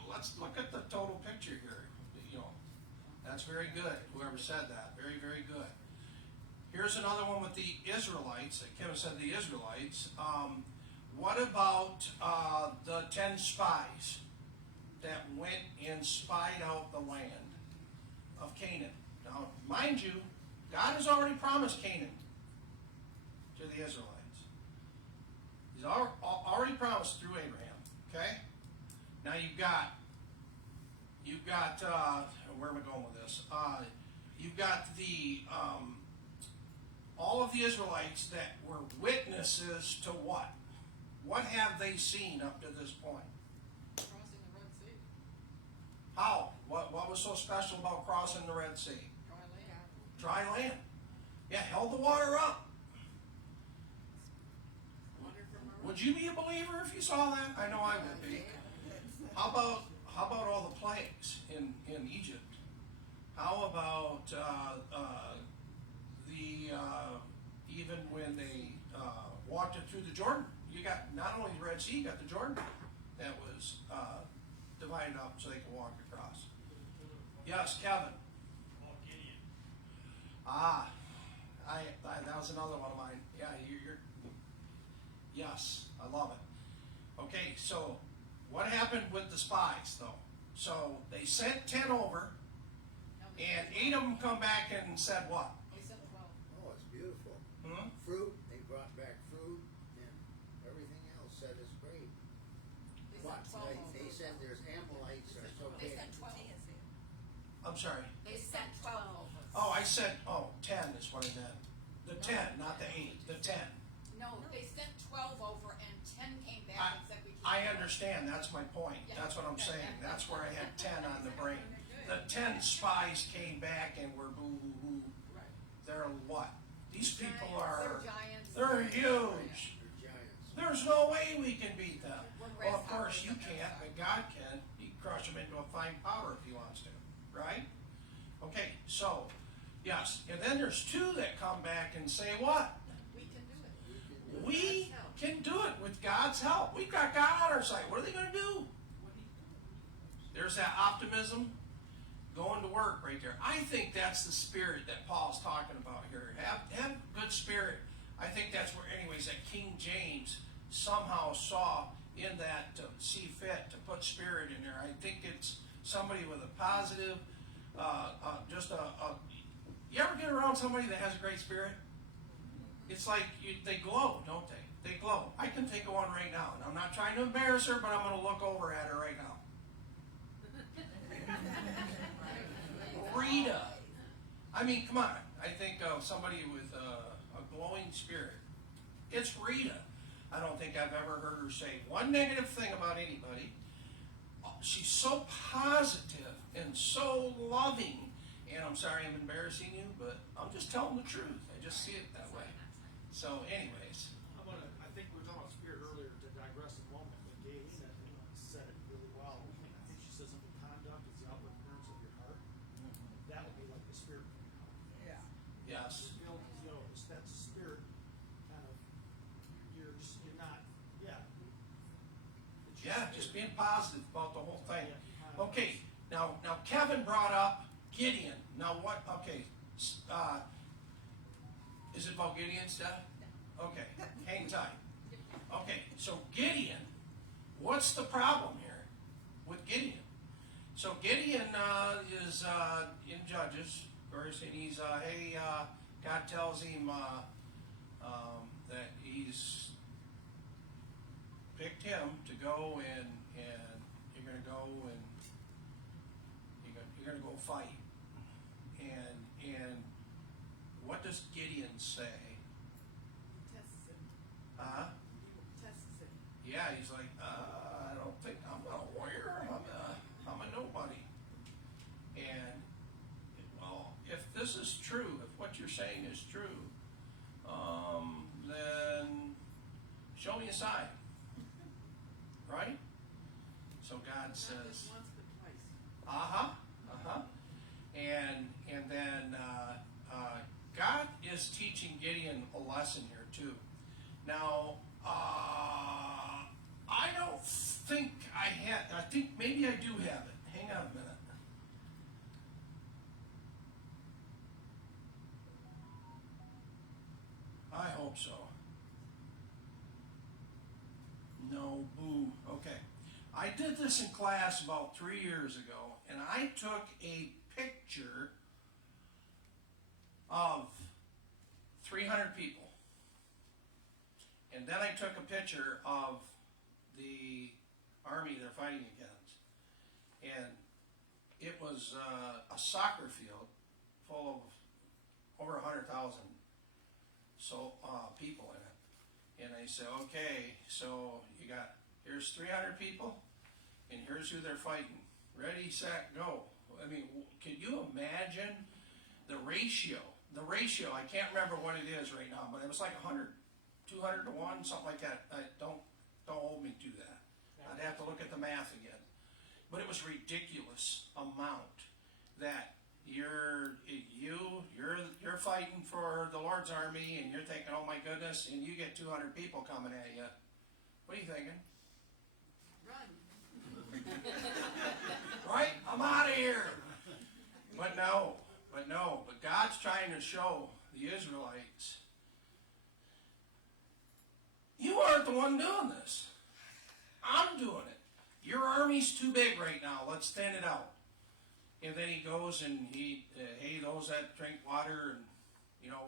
let's look at the total picture here. That's very good. Whoever said that, very, very good. Here's another one with the Israelites. Kevin said the Israelites. What about the 10 spies? that went and spied out the land of Canaan. Now, mind you, God has already promised Canaan to the Israelites. He's already promised through Abraham. Okay? Now you've got where am I going with this? You've got the all of the Israelites that were witnesses to what? What have they seen up to this point? Crossing the Red Sea, How? What was so special about crossing the Red Sea? dry land. Dry land. Yeah, held the water up. Water from our Would you be a believer if you saw that? I know I would be. How about all the plagues in Egypt? How about even when they walked it through the Jordan? You got not only the Red Sea, you got the Jordan that was divided up so they could walk across. Yes, Kevin. That was another one of mine. Yeah, you're yes, I love it. Okay, so what happened with the spies, though? So they sent 10 over, and 8 of them come back and said what? They sent 12. Oh, it's beautiful. Hmm? Fruit, they brought back fruit, and everything else said it's great. They But sent 12 they over. said there's Amalekites are so They big. sent 12. I'm sorry. They sent 12. Oh, I said, 10 is what I meant. The 10, not the 8. The 10. No, they sent 12 over and 10 came back I- and said we can't. I understand, that's my point. That's what I'm saying. That's where I had 10 on the brain. The 10 spies came back and were boo hoo hoo. Right. They're what? These people Giants, are, They're giants. they're huge. They're giants. There's no way we can beat them. We're Well, of course grasshoppers you on their can't, side. but God can. He can crush them into a fine powder if he wants to, right? Okay, so, yes, and then there's 2 that come back and say what? We can do it. We can do it with God's help. We've got God on our side. What are they going to do? There's that optimism going to work right there. I think that's the spirit that Paul's talking about here. Have good spirit. I think that's where, anyways, that King James somehow saw in that to see fit to put spirit in there. I think it's somebody with a positive, you ever get around somebody that has a great spirit? It's like they glow, don't they? They glow. I can think of one right now, and I'm not trying to embarrass her, but I'm going to look over at her right now. Rita. I mean, come on. I think of somebody with a glowing spirit. It's Rita. I don't think I've ever heard her say one negative thing about anybody. She's so positive and so loving. And I'm sorry I'm embarrassing you, but I'm just telling the truth. I just see it that way. So, anyways. I think we were talking about spirit earlier, to digress a moment, but Gay said it really well. I think she says if the conduct is the outward appearance of your heart, that would be like the spirit coming out. Yeah. Yes. It's that spirit kind of, you're not, yeah. It's your Yeah, spirit. just being positive about the whole thing. Yeah. Okay, now Kevin brought up Gideon. Now what, okay, is it about Gideon stuff? Okay, hang tight. Okay, so Gideon, what's the problem here with Gideon? So Gideon is in Judges, verse, and he's, God tells him that he's picked him to go and you're going to go and you're going to go fight. And what does Gideon say? Tests him. Tests him. Yeah, he's like, I don't think I'm a warrior. I'm a nobody. And well, if this is true, if what you're saying is true, then show me a sign, right? So God Not says, just once, but twice. and then God is teaching Gideon a lesson here too. Now, I don't think I think maybe I do have it. Hang on a minute. I hope so. No, boo. Okay. I did this in class about 3 years ago, and I took a picture of 300 people. And then I took a picture of the army they're fighting against. And it was a soccer field full of over 100,000 people in it. And I said, okay, so you got, here's 300 people, and here's who they're fighting. Ready, set, go. I mean, can you imagine the ratio? The ratio, I can't remember what it is right now, but it was like 100, 200 to 1, something like that. Don't hold me to that. I'd have to look at the math again. But it was ridiculous amount that you're fighting for the Lord's army, and you're thinking, oh my goodness, and you get 200 people coming at you. What are you thinking? Run. Right? I'm out of here. But God's trying to show the Israelites, you aren't the one doing this. I'm doing it. Your army's too big right now. Let's thin it out. And then he goes and hey, those that drink water and,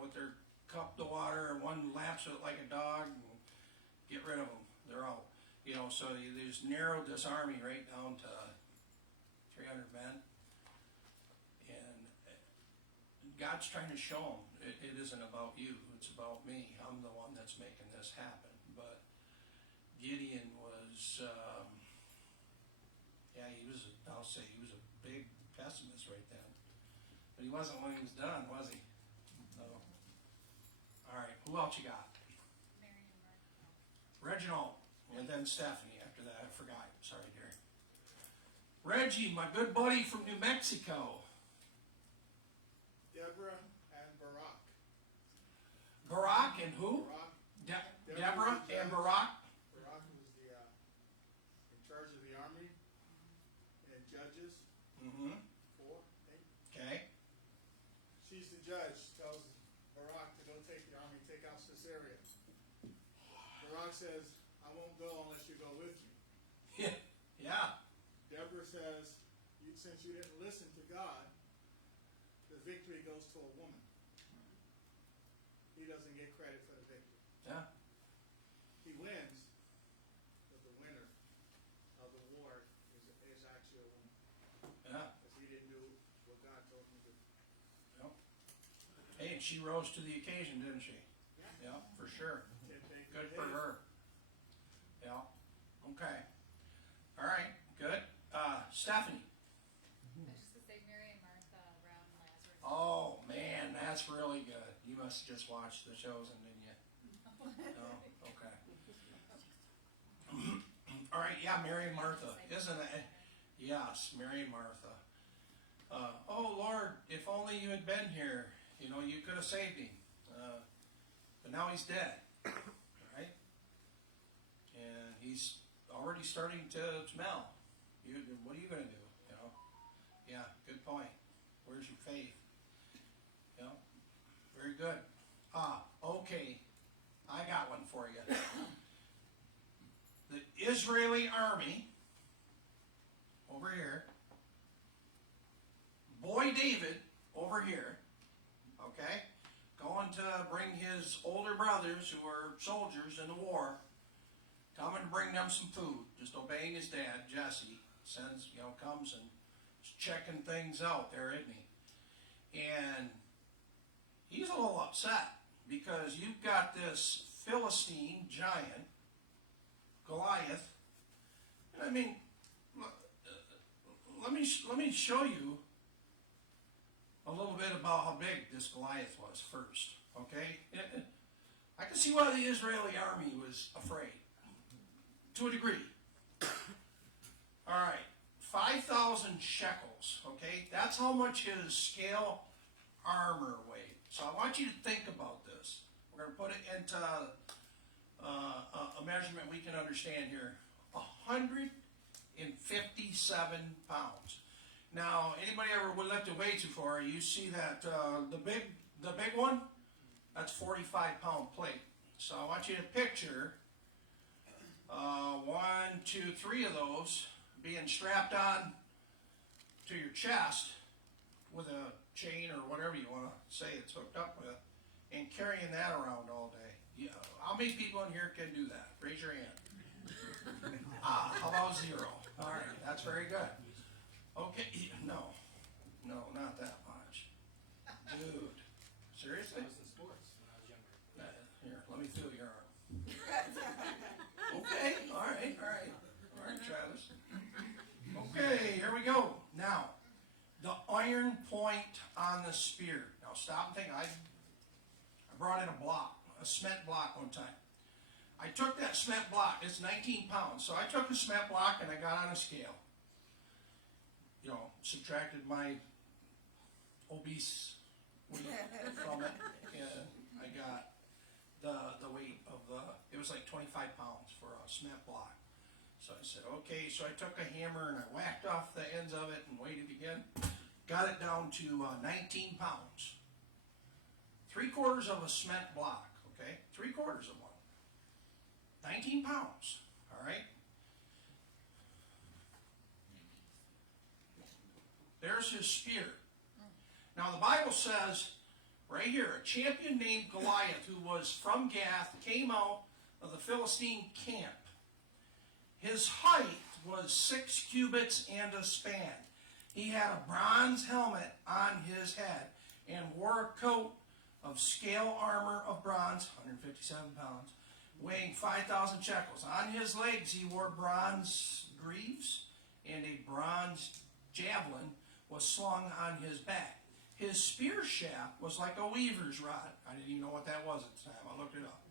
with their cup of water, and one laps it like a dog, and get rid of them. They're out. So they just narrowed this army right down to 300 men. And God's trying to show them it isn't about you. It's about me. I'm the one that's making this happen. But Gideon was, I'll say he was a big pessimist right then. But he wasn't when he was done, was he? No. All right, who else you got? Mary and Martha. Reginald, and then Stephanie after that. I forgot. Sorry, dear. Reggie, my good buddy from New Mexico. Deborah and Barak. Barak and who? Barak. Deborah and Barak. Barak was the in charge of the army and Judges. Mm-hmm. 4, 8. Okay. She's the judge. Tells Barak to go take the army, take out Sisera. Barak says, I won't go unless you go with me. Yeah. Deborah says, since you didn't listen to God, the victory goes to a woman. He doesn't get credit for the victory. Yeah. He wins, but the winner of the war is actually a woman. Yeah. Because he didn't do what God told him to do. Yep. Hey, and she rose to the occasion, didn't she? Yeah. Yeah, for sure. Good for her. Yeah. Okay. All right. Good. Stephanie. Just to say Mary and Martha around Lazarus. Oh man, that's really good. You must have just watched The Chosen, didn't you? Oh, okay. All right. Yeah, Mary and Martha, isn't it? Yes, Mary and Martha. Oh Lord, if only you had been here. You could have saved him. But now he's dead. Right? And he's already starting to smell. What are you going to do? Yeah, good point. Where's your faith? Very good. Okay. I got one for you. The Israeli army, over here, boy David, over here, okay, going to bring his older brothers who were soldiers in the war, coming to bring them some food, just obeying his dad, Jesse, comes and is checking things out there, isn't he? And he's a little upset because you've got this Philistine giant, Goliath. And I mean, let me show you a little bit about how big this Goliath was first, okay? I can see why the Israeli army was afraid, to a degree. All right, 5,000 shekels, okay? That's how much his scale armor weighed. So I want you to think about this. We're going to put it into a measurement we can understand here. 157 pounds. Now, anybody ever lifted weights before, you see that the big one, that's 45-pound plate. So I want you to picture 1, to 3 of those being strapped on to your chest with a chain or whatever you want to say it's hooked up with, and carrying that around all day. Yeah, how many people in here can do that? Raise your hand. How about 0? All right, that's very good. Okay, no, not that much. Dude, seriously? I was in sports when I was younger. Here, let me feel your arm. Okay, all right, Travis. Okay, here we go. Now, the iron point on the spear. Now, stop and think. I brought in a cement block one time. I took that cement block. It's 19 pounds. So I took a cement block and I got on a scale. You know, subtracted my obese weight from it, and I got the weight of it was like 25 pounds for a cement block. So I said, okay, so I took a hammer and I whacked off the ends of it and weighed it again. Got it down to 19 pounds. 3/4 of a cement block, okay? 3/4 of one. 19 pounds, all right? There's his spear. Now the Bible says, right here, a champion named Goliath, who was from Gath, came out of the Philistine camp. His height was 6 cubits and a span. He had a bronze helmet on his head and wore a coat of scale armor of bronze, 157 pounds, weighing 5,000 shekels. On his legs he wore bronze greaves, and a bronze javelin was slung on his back. His spear shaft was like a weaver's rod. I didn't even know what that was at the time. I looked it up.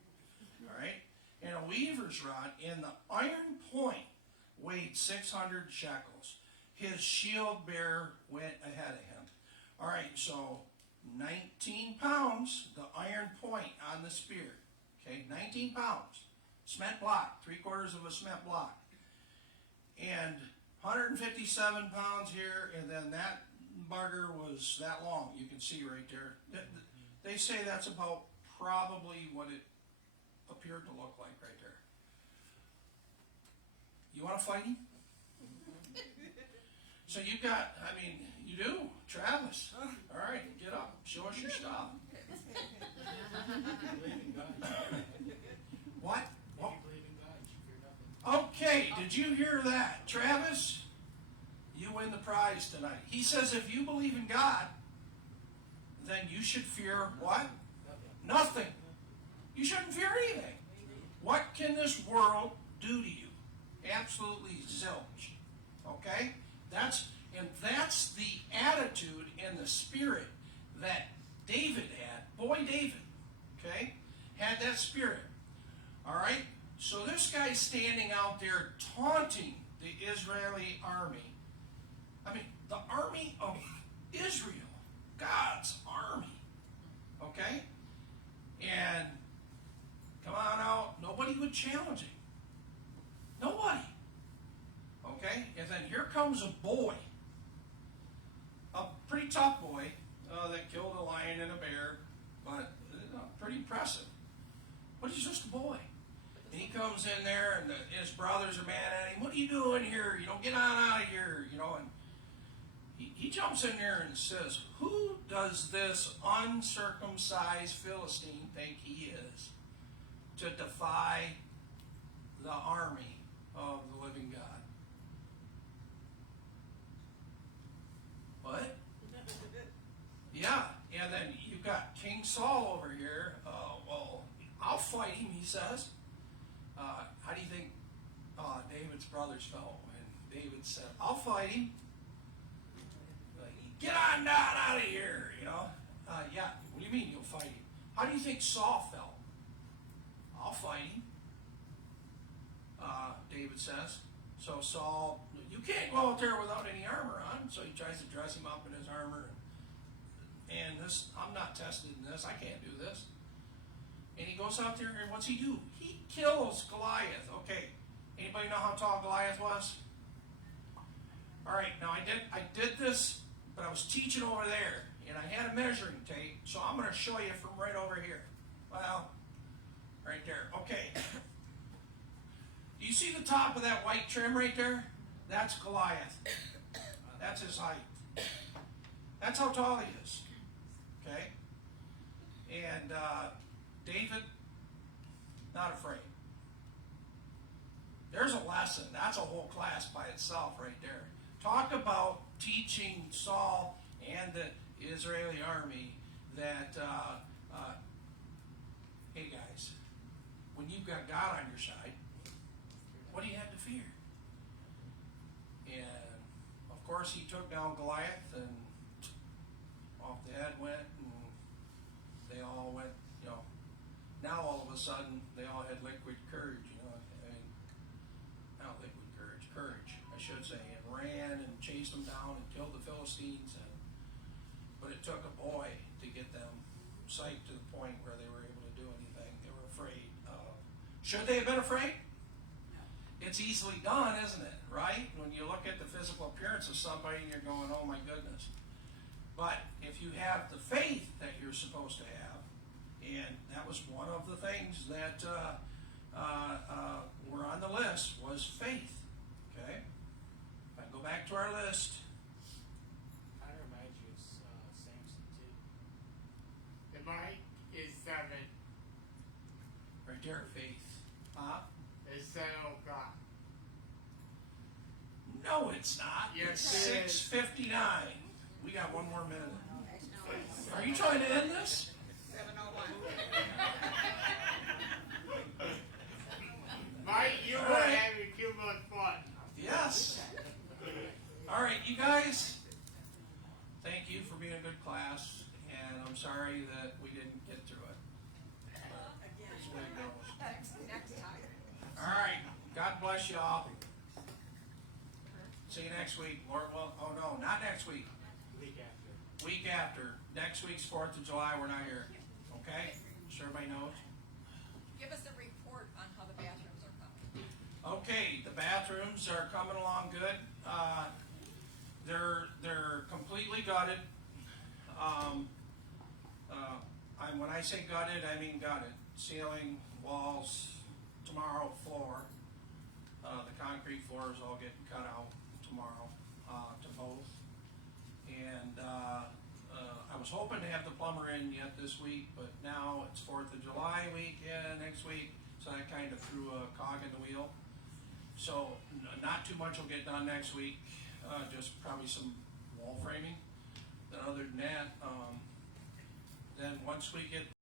All right? And a weaver's rod, and the iron point weighed 600 shekels. His shield bearer went ahead of him. All right, so 19 pounds, the iron point on the spear. Okay, 19 pounds. Cement block, 3/4 of a cement block. And 157 pounds here, and then that bugger was that long. You can see right there. They say that's about probably what it appeared to look like right there. You want to fight him? So you got, I mean, you do, Travis. All right, get up, show us your stuff. What? If you believe in God, you should fear nothing. Okay, did you hear that? Travis, you win the prize tonight. He says if you believe in God, then you should fear what? Nothing. You shouldn't fear anything. What can this world do to you? Absolutely zilch. Okay? That's the attitude and the spirit that David had. Boy David, okay, had that spirit. All right? So this guy's standing out there taunting the Israeli army. I mean, the army of Israel. God's army. Okay? And come on out. Nobody would challenge him. Nobody. Okay? And then here comes a boy. A pretty tough boy that killed a lion and a bear. But pretty impressive. But he's just a boy. And he comes in there and his brothers are mad at him. What are you doing here? You don't get on out of here. You know, and he jumps in there and says, who does this uncircumcised Philistine think he is to defy the army of the living God? What? Yeah, and then you've got King Saul over here. Well, I'll fight him, he says. How do you think David's brothers felt when David said, I'll fight him? Get on down out of here, you know. Yeah, what do you mean you'll fight him? How do you think Saul felt? I'll fight him, David says. So Saul, you can't go out there without any armor on. So he tries to dress him up in his armor. And this, I'm not tested in this. I can't do this. And he goes out there, and what's he do? He kills Goliath. Okay, anybody know how tall Goliath was? All right, now I did this, but I was teaching over there, and I had a measuring tape, so I'm going to show you from right over here. Well, right there. Okay. Do you see the top of that white trim right there? That's Goliath. That's his height. That's how tall he is. Okay? And David, not afraid. There's a lesson. That's a whole class by itself right there. Talk about teaching Saul and the Israeli army that, hey guys, when you've got God on your side, what do you have to fear? And of course he took down Goliath, and off the head went, and they all went, now all of a sudden they all had liquid courage, not liquid courage, I should say, and ran and chased them down and killed the Philistines. But it took a boy to get them psyched to the point where they were able to do anything. They were afraid of. Should they have been afraid? It's easily done, isn't it? Right? When you look at the physical appearance of somebody and you're going, oh my goodness. But if you have the faith that you're supposed to have, and that was one of the things that were on the list, was faith. Okay? If I go back to our list, Kind of reminds you of Samson too. The mic is 7. right there, faith. Huh? It's 7 o'clock. No, it's not. Yes, It's it is. 6:59. We got one more minute. Are you trying to end this? 7:01. Mike, you All were right. having too much fun. Yes. All right, you guys. Thank you for being a good class, and I'm sorry that we didn't get through it. But that's the way it goes. Next time. All right. God bless you all. See you next week. Lord will. Oh no, not next week. Week after. Week after. Next week's 4th of July. We're not here. Okay? So everybody knows. Give us a report on how the bathrooms are coming. Okay, the bathrooms are coming along good. They're completely gutted. When I say gutted, I mean gutted. Ceiling, walls, tomorrow floor. The concrete floors all getting cut out tomorrow to both. And I was hoping to have the plumber in yet this week, but now it's 4th of July weekend next week, so that kind of threw a cog in the wheel. So not too much will get done next week, just probably some wall framing. Then other than that, then once we get